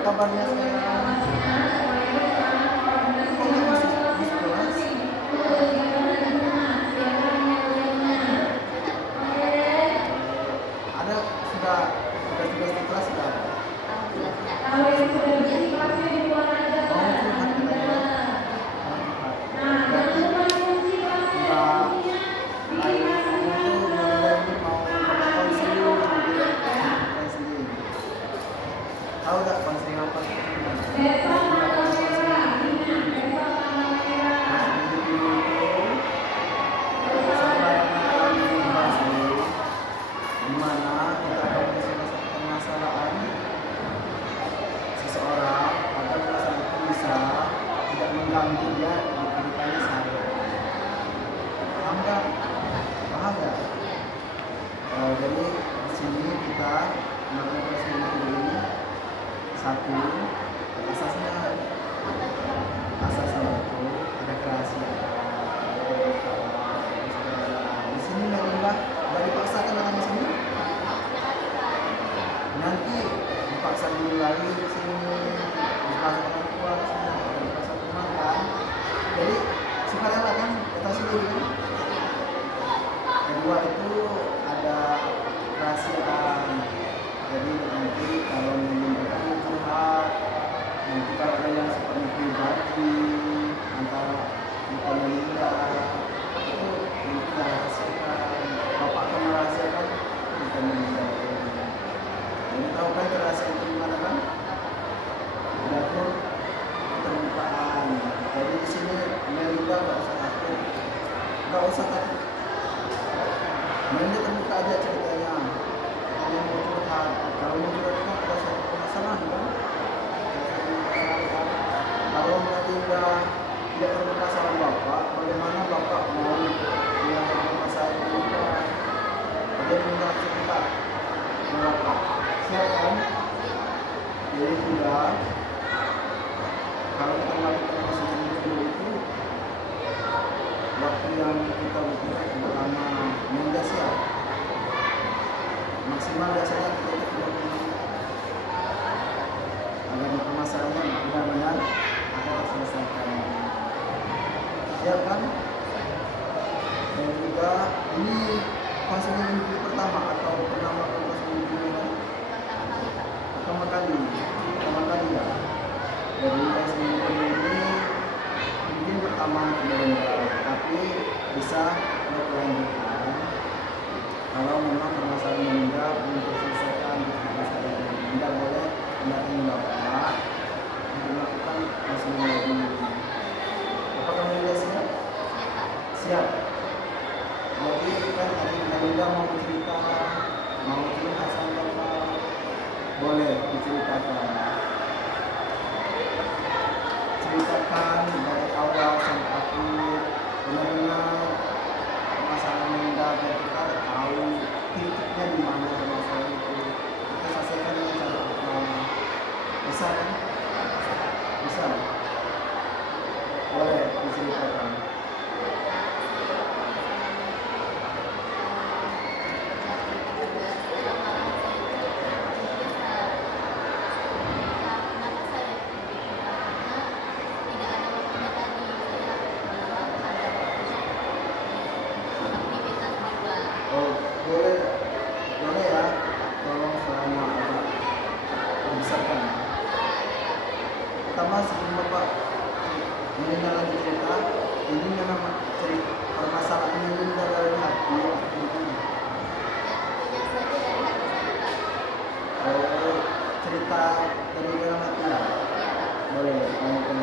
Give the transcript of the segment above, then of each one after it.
Kabarnya sekarang di sekolah ada sudah tugas di kelas sudah tahu tak konseling apa? Mengganggu dia di kehidupannya sehari-hari. Paham nggak? Paham nggak? Jadi di sini kita melakukan proses ini satu asasnya itu ada kerahasiaan. Di sini nggak dipaksakan datang di sini. Nanti dipaksa dulu lagi di sini, dipaksa orang tua di sini. Jadi sukarela kan kita sendiri kan. Kedua itu ada kerahasiaan. Jadi nanti kalau menimbulkan curhat, nanti kalau ada yang seperti pribadi antara kita dan Linda itu kita rahasiakan. Bapak akan merahasiakan kita meninggalkan. Jadi tahu kan kerahasiaan itu gimana kan? Dapur terbukaan. Jadi di sini Melinda nggak usah takut. Melinda terbuka aja ceritanya. Kalau mau curhat, kalau mau curhat kan ada satu permasalahan kan. Kalau Melinda tidak terbuka sama bapak, bagaimana bapak mau menyelesaikan masalah itu? Bagaimana cerita bapak? Siap kan? Jadi sudah. Kalau kita melakukan proses itu waktu yang kita butuhkan tidak lama, mudah siap. Maksimal biasanya kita itu 30 menit. Agar permasalahannya benar-benar akan terselesaikan. Siap kan? Dan juga ini fase individu pertama atau pernah melakukan fase individu pertama kali ya. Jadi fase individu ini mungkin pertama untuk tapi bisa berkelanjutan kalau memang permasalahan Melinda belum terselesaikan di masalah Melinda boleh mendatangi bapak untuk melakukan masalah lagi. Apakah Melinda siap? Siap. Jadi kan tadi Melinda mau cerita sama bapak, boleh diceritakan dari awal sampai akhir, benar-benar masalah Melinda biar kita tahu titiknya di mana masalah itu. Kita selesaikan dengan cara apa? Bisa kan? Bisa. Boleh diceritakan. Boleh ya, tolong selama agak dibesarkan. Pertama sebelum bapak Melinda lagi cerita, ini memang cerita permasalahan Melinda dari hati. Cerita dari dalam hati ya? Boleh, kamu.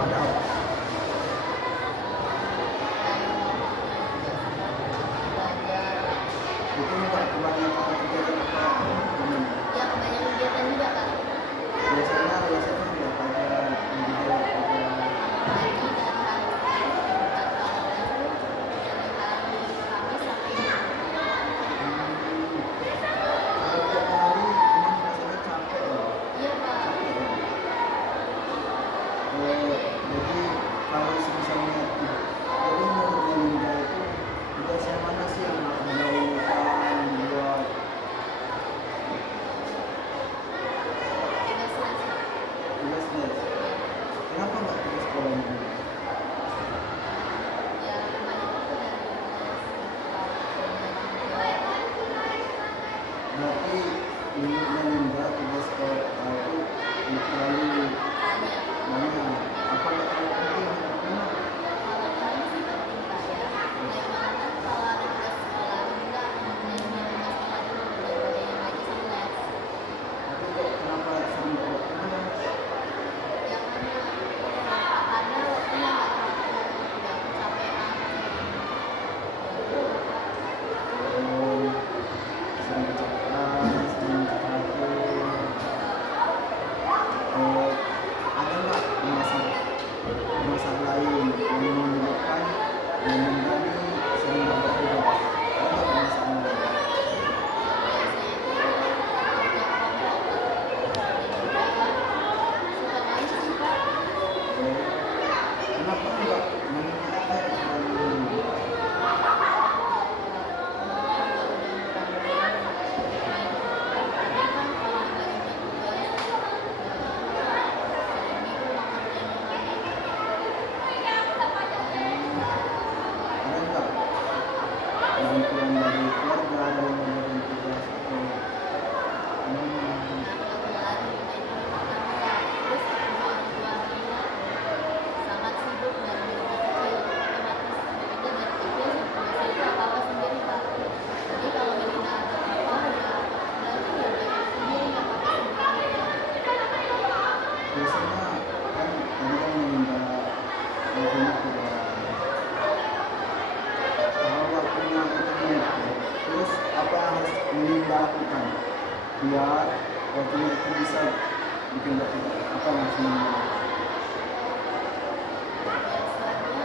pada apa? Itu enggak kebanyakan kegiatan apa? Gimana? Ya kebanyakan kegiatan juga Kak. Biasanya dia pada juga pada Pagi dari hari Senin atau dari hari Kamis sampai Jumat. kalau tiap hari memang rasanya capek ya. Iya Kak. Capek ya. Jadi kalau misalnya jadi menurut Melinda itu tugas yang mana sih yang dilakukan buat Tugas les. tugas les? Kenapa nggak tugas sekolah dulu? Ya kebanyakan tuh dari les. Berarti menurut Melinda tugas sekolah itu nggak terlalu Banyak. banyak. Apa nggak terlalu penting? Kenapa? Kalau ini sih penting Kak ya. Ya malahan kalau ada tugas sekolah juga yang tugas sekolah dulu daripada yang ngaji sama les. Tapi kok kenapa sering bawa tugas? Ya karena ada waktunya nggak teratur, udah kecapean. Oh, sering kecapean, sering teratur. Ada nggak masalah lain yang menyebabkan Melinda ini sering bawa tugas? Ada nggak masalah lain? Kenapa enggak mengingatkan selalu? Ada enggak bantuan dari keluarga dalam memberikan tugas atau sangat sibuk dari kecil, otomatis Melinda dari kecil biasa itu apa-apa sendiri Kak. Jadi kalau Melinda ada apa ya belajar ya belajar sendiri apa-apa sendiri. biasanya kan tadi kan Melinda punya tugas kalau waktunya itu mepet terus apa yang harus Melinda lakukan biar waktunya itu bisa bikin tugas apa yang harus Melinda lakukan? Biasanya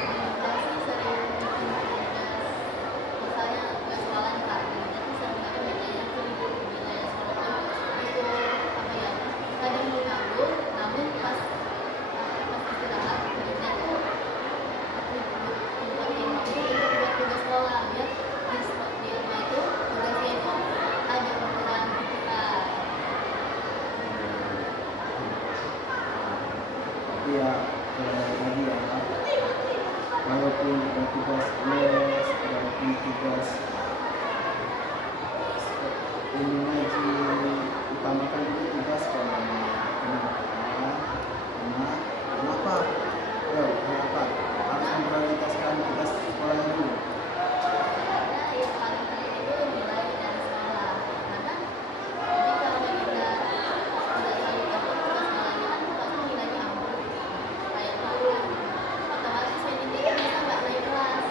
Melinda sih sering bikin tugas, misalnya tugas sekolah nih Kak, Melinda tuh sering banget mintanya tuh mintanya sekolah tuh itu apa ya kadang mau nganggur, namun pas istirahat Melinda tuh nyempetin waktu untuk buat tugas sekolah biar di rumah itu tugasnya itu ada ukuran gitu Kak. Tapi ya kalau balik lagi ya walaupun ada tugas les walaupun tugas ini ngaji utamakan dulu tugas sekolahnya. Kenapa kenapa harus memprioritaskan tugas sekolahnya dulu? Karena yang paling penting itu nilai dari sekolah. Karena jadi kalau Melinda udah selalu dapat tugas sekolahnya kan pasti nilainya ambruk, kayak turun. Otomatis Melinda kan bisa nggak naik kelas.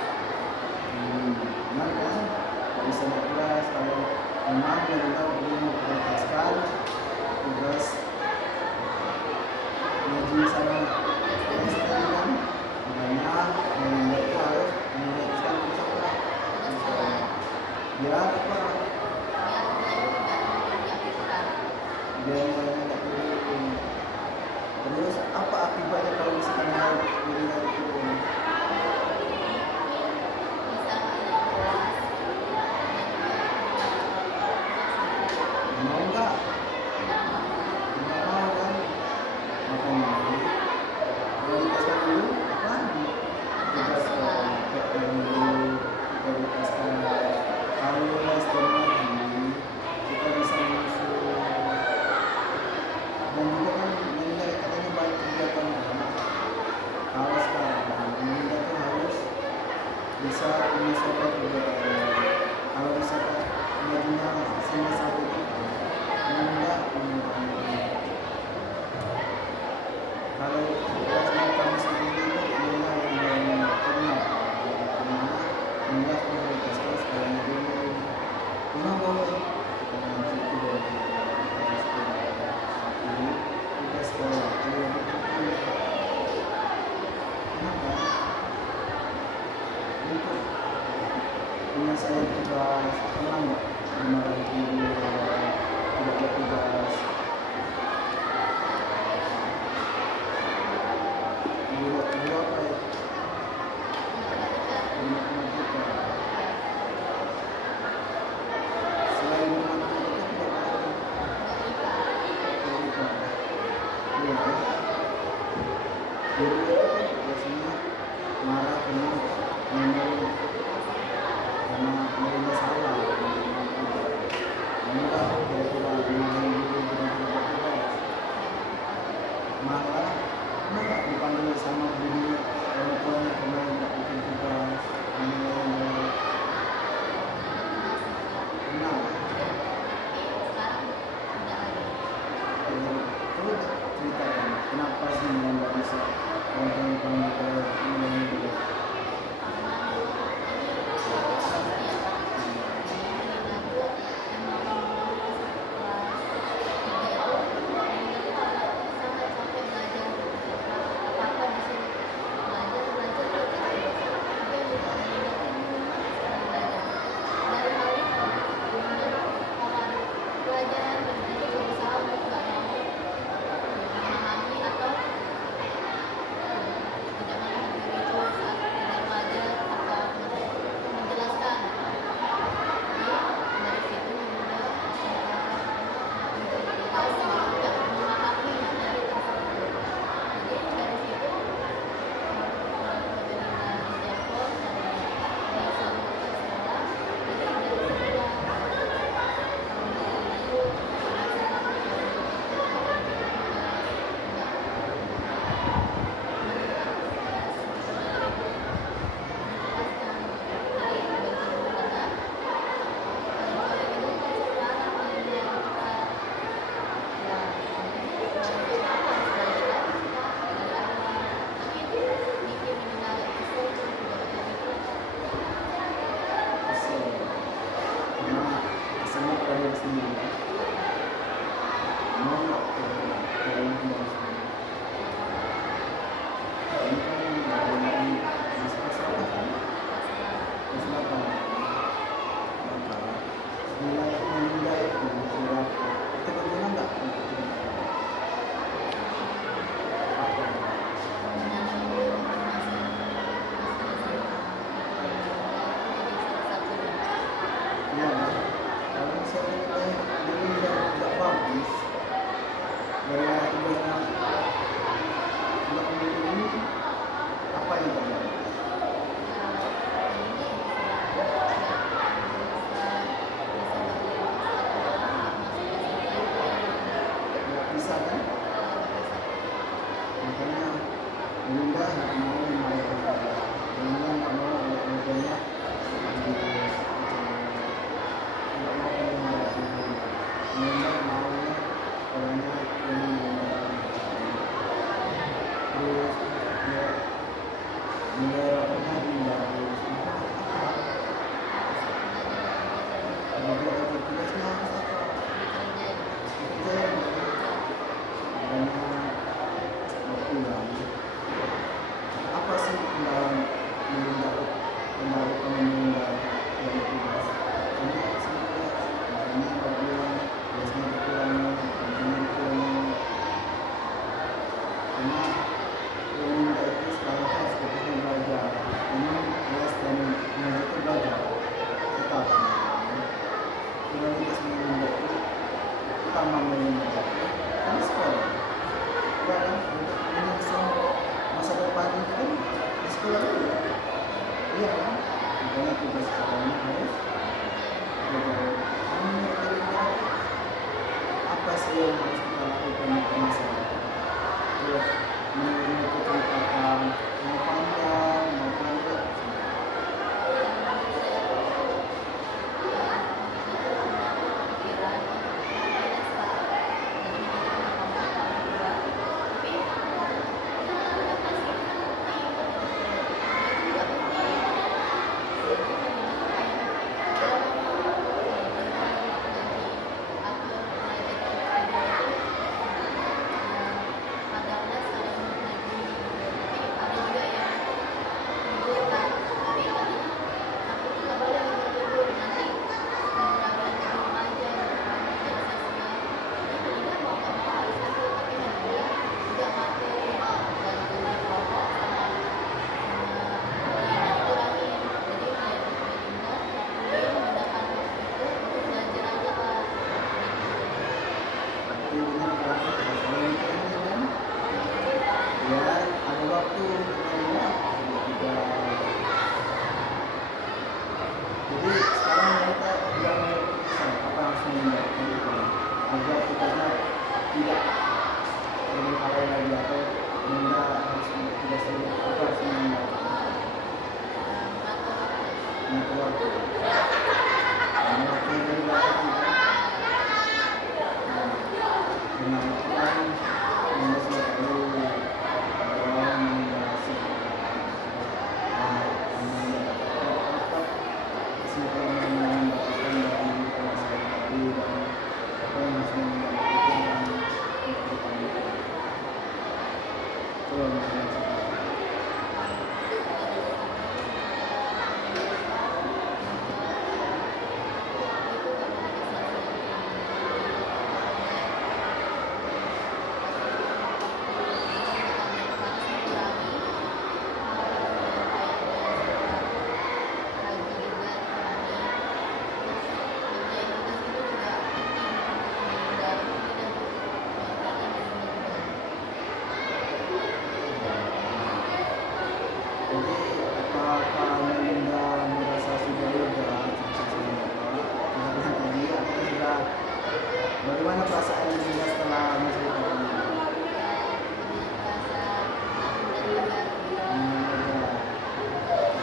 Memang kan nggak bisa naik kelas kalau memang Melinda belum memprioritaskan tugas ngaji sama les tadi kan makanya Melinda itu harus memprioritaskan tugas apa? Tugas sekolah Biar apa? biar nilainya nggak turun tiap bulan. Biar nilainya nggak turun. Terus apa akibatnya kalau misalkan Melinda itu turun? Bisa nggak naik kelas. Mau nggak? Nggak mau kan? Makanya prioritaskan dulu apa? Tugas sekolah prioritaskan kalau les dan ngaji kita bisa menyusul dan juga kan Melinda katanya banyak kegiatan kan kalau sekarang Melinda tuh harus bisa menyelesaikan kegiatan kalau bisa ngajinya selesai itu Melinda kalau tugasnya kami sendiri itu inilah yang benar, karena inilah prioritaskan sekarang dulu. Cuma kalau dengan situ dari tugas sekolah itu kenapa? Untuk penyelesaian tugas pernah nggak dimarahi guru tidak ada tugas guru guru apa ya guru matematika selain guru matematika tidak ada guru IPA iya kan guru itu kan biasanya marah karena muridnya salah enggak kira-kira dimarahin guru kira-kira tugas malah enggak dipanggil sama guru orang tuanya pernah nggak bikin tugas menilai benar coba ceritakan kenapa sih nggak bisa orang tuanya panggil ke menilai tugas waktu untuk menginap juga. Jadi sekarang kita udah mulai keputusan apa harus meninggalkan itu agar kita tidak terbengkalai lagi atau benda harus tidak selalu apa harus meninggalkan mengatur waktu. Karena waktu itu juga kita benar itu kan benda sudah perlu dalam meninggalkan kesimpulan yang mendapatkan dari penjelasan tadi dan apa yang harus meninggalkan dan untuk depannya. Coba misalnya jadi apakah Melinda merasa sudah lega cerita sama Bapak? Karena tadi apakah sudah bagaimana perasaan Melinda setelah menceritakan ini?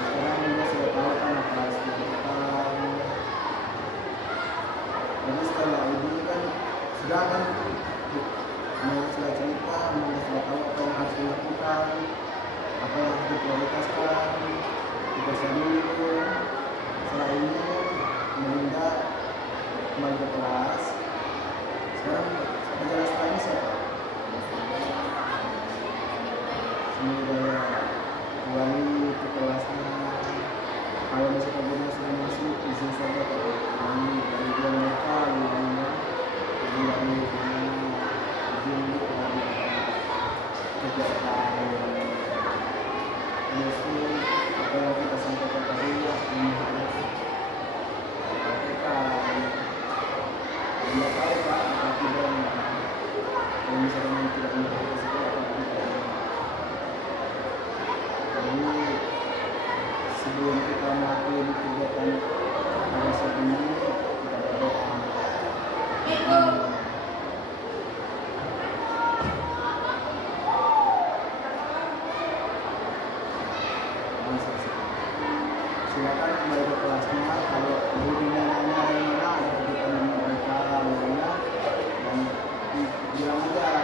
Sekarang Melinda sudah tahu kan apa harus dilakukan. Jadi setelah ini kan sudah kan Melinda sudah cerita, Melinda sudah tahu apa yang harus dilakukan, apa yang harus diprioritaskan, tugasnya dulu. Setelah ini Melinda kembali ke kelas. Sekarang pengajar setelah ini siapa? Semoga kembali ke kelasnya. Kalau misalkan gurunya sudah masuk, izin saja Pak. Kami dari dua mereka gurunya, jadi dari gurunya izin dari kegiatan justru apa yang kita sampaikan tadi ini harus diperhatikan. Tidak tahu Pak, apa tidak kalau misalnya tidak mengerti sekolah apa tidak. Jadi sebelum kita melakukan kegiatan pada saat ini kita berdoa. Silakan kembali ke kelasnya. Kalau gurunya nanya dari mana ada kegiatan dengan mereka, gurunya dan bilang aja